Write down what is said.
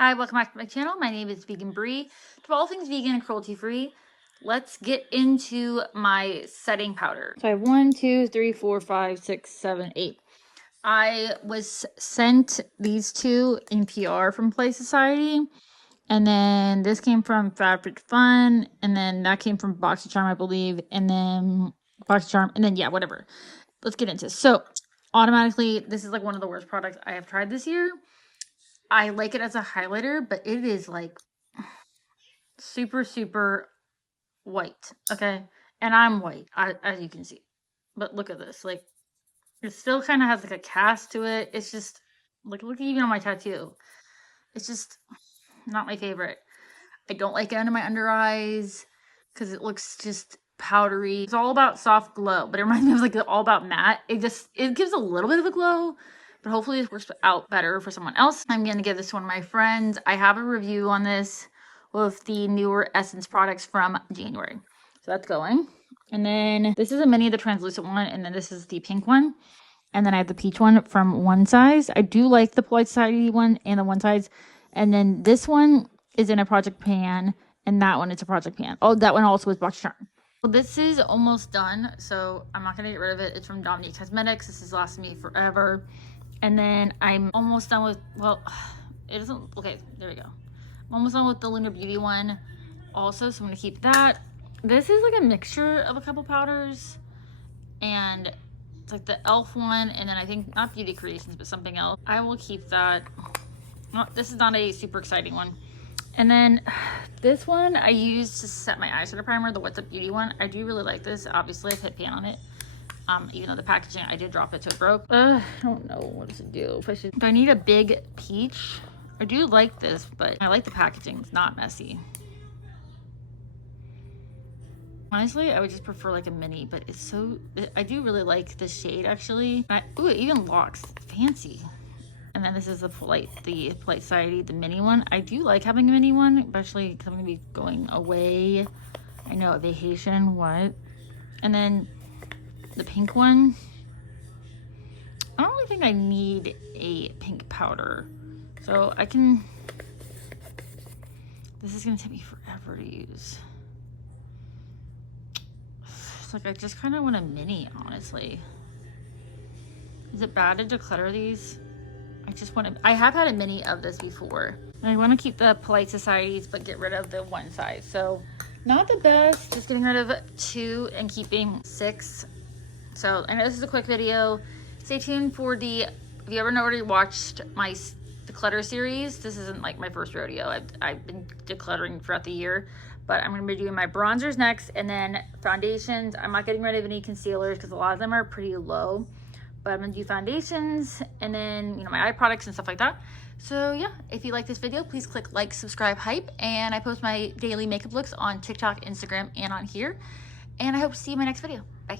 Hi, welcome back to my channel. My name is Vegan Bree. To all things vegan and cruelty free, let's get into my setting powder. So I have 1, 2, 3, 4, 5, 6, 7, 8. I was sent these two in PR from Play Society, and then this came from Fabric Fun, and then that came from BoxyCharm, I believe, and then BoxyCharm, and then yeah, whatever. Let's get into it. So automatically, this is like one of the worst products I have tried this year. I like it as a highlighter, but it is like super white. Okay. And I'm white, as you can see. But look at this. Like, it still kind of has like a cast to it. It's just, like, look even on my tattoo. It's just not my favorite. I don't like it under my under eyes because it looks just powdery. It's all about soft glow, but it reminds me of like the All About Matte. It gives a little bit of a glow, but hopefully it works out better for someone else. I'm going to give this to one of my friends. I have a review on this with the newer Essence products from January. So that's going. And then this is a mini of the translucent one, and then this is the pink one. And then I have the peach one from One Size. I do like the Polite Society one and the One Size. And then this one is in a project pan, and that one is a project pan. Oh, that one also is BoxyCharm. Well, this is almost done, so I'm not gonna get rid of it. It's from Nomad Cosmetics. This has lasted me forever. And then I'm almost done with, well, it isn't, okay, there we go. I'm almost done with the Lunar Beauty one also, so I'm gonna keep that. This is like a mixture of a couple powders, and it's like the e.l.f. one, and then I think not Beauty Creations, but something else. I will keep that. This is not a super exciting one. And then this one I used to set my eyeshadow primer, the What's Up Beauty one. I do really like this. Obviously, I've hit pan on it. Even though the packaging, I did drop it so it broke. I don't know. What does it do? Do I need a big peach? I do like this, but I like the packaging. It's not messy. Honestly, I would just prefer like a mini, but it's so, I do really like this shade actually. Ooh, it even locks. Fancy. And then this is the Polite Society, the mini one. I do like having a mini one, especially because I'm going to be going away. I know, a vacation, what? And then the pink one. I don't really think I need a pink powder. So I can, this is going to take me forever to use. It's like I just kind of want a mini, honestly. Is it bad to declutter these? I just want to, I have had a mini of this before. I want to keep the Polite Societies, but get rid of the One Size. So not the best, just getting rid of 2 and keeping 6. So I know this is a quick video. Stay tuned for the, if you ever already watched my declutter series, this isn't like my first rodeo. I've been decluttering throughout the year, but I'm going to be doing my bronzers next, and then foundations. I'm not getting rid of any concealers because a lot of them are pretty low. But I'm gonna do foundations, and then, you know, my eye products and stuff like that. So yeah, if you like this video, please click like, subscribe, hype, and I post my daily makeup looks on TikTok, Instagram, and on here. And I hope to see you in my next video. Bye.